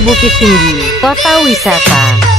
Bukit Tinggi, Kota Wisata.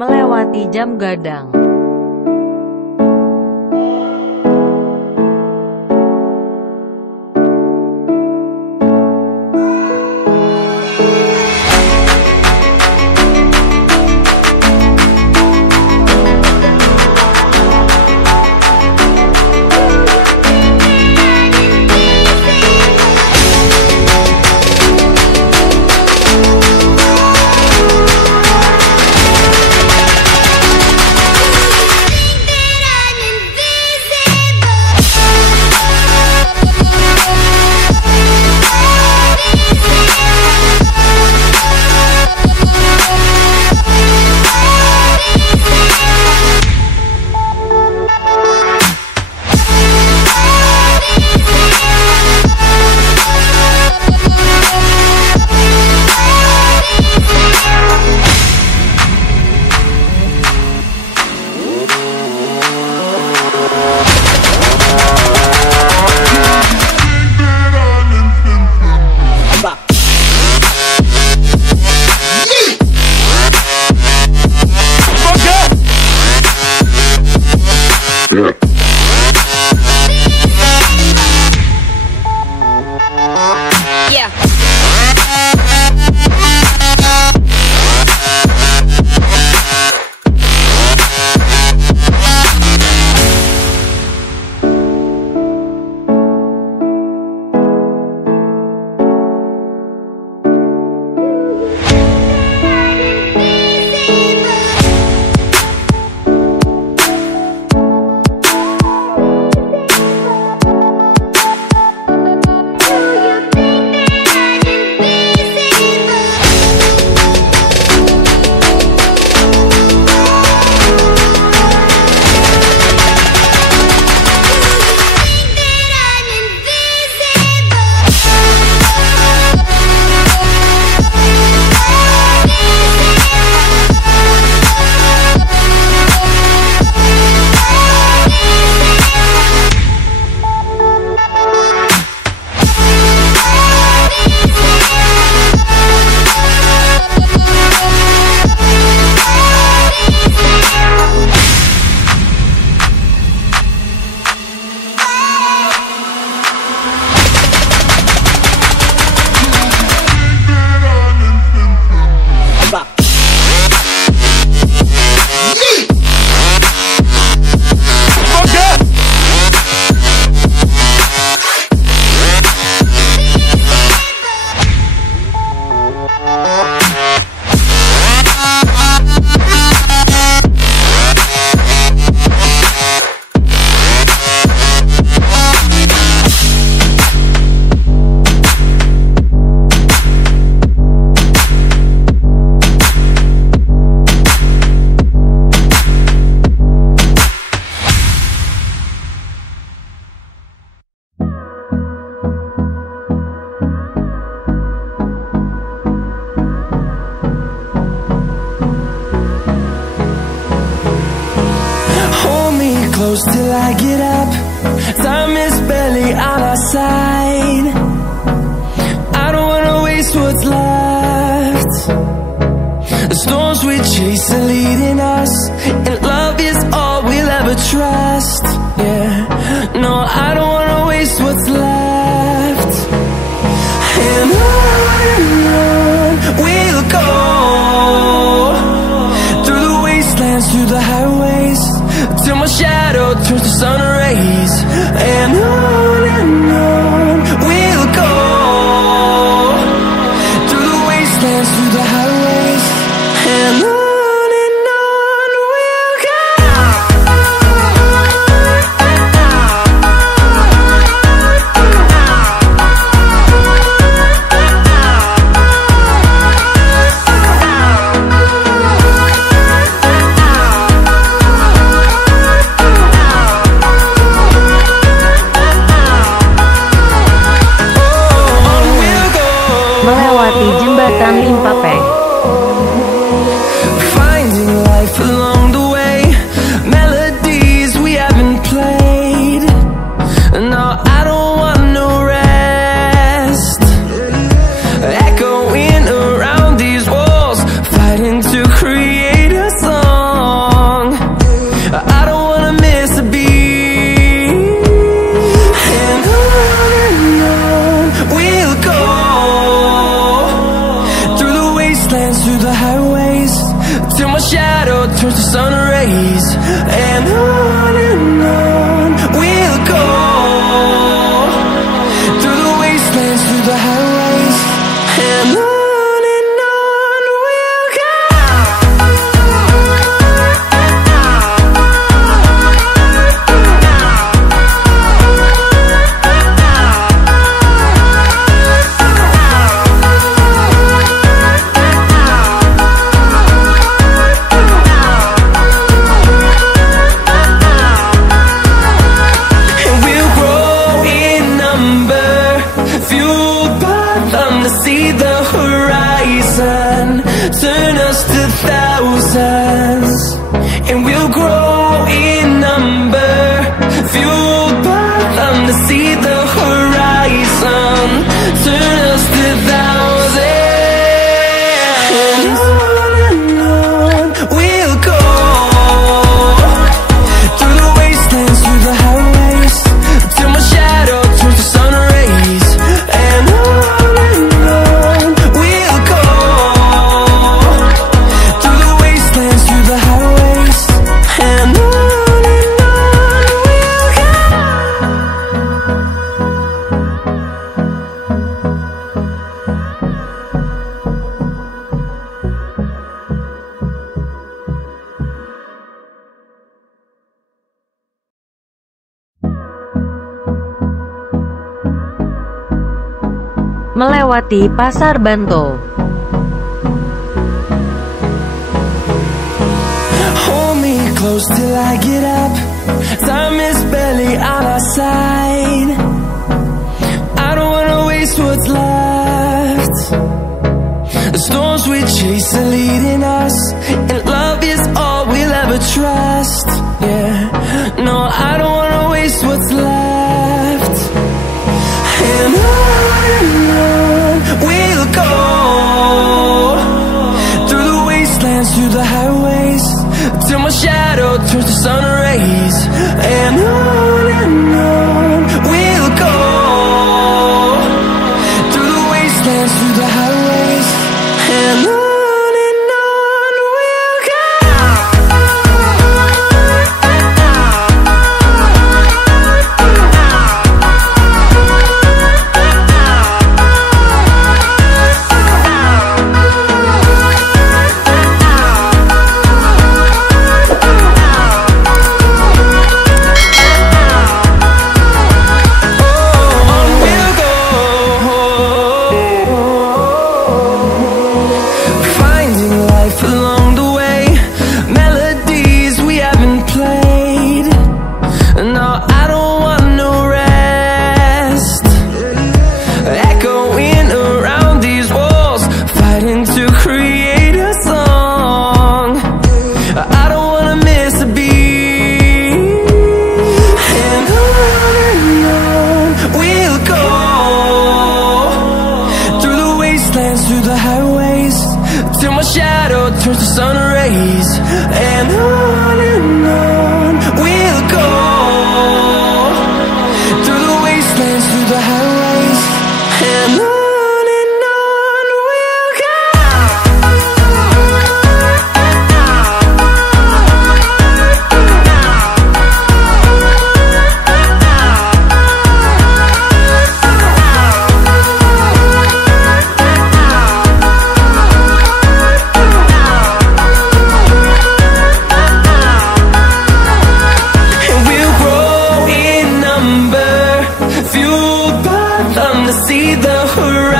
melewati jam gadang. Close till I get up. Time is barely on our side. I don't wanna waste what's left. The storms we chase are leading us, and love is all we'll ever trust. Yeah, no, I don't wanna waste what's left. And on we'll go, through the wastelands, through the highways, till my shadow turns to sun rays. And on we'll go, through the wastelands, through the highways, and on we'll go. Melewati jembatan Limpape. Finding life along the way, melodies we haven't played. No, I don't want no rest. Echoing around these walls, fighting to create a song. till my shadow turns to sun rays. And on we'll go, through the wastelands, through the highways. And on we'll go. See the horizon turn us to thousands, and we'll grow in number, fueled by them to see the horizon turn us to thousands. And on we'll go, through the wastelands, through the highways, till my shadow turns to sun rays. And melewati Pasar Banto. Hold me close till I get up. Time is barely on our side. I don't wanna waste what's left. The storms we chase are leading us, and love is all we'll ever trust. Yeah, no, I don't wanna waste what's left. And on we'll go, through the wastelands, through the highways, till my shadow turns to sun rays. And on we'll go, through the wastelands, through the highways. And on we'll go. Through the highways, till my shadow turns to sun rays. And on we'll go, through the wastelands, through the highways. And on we'll go. See the horizon.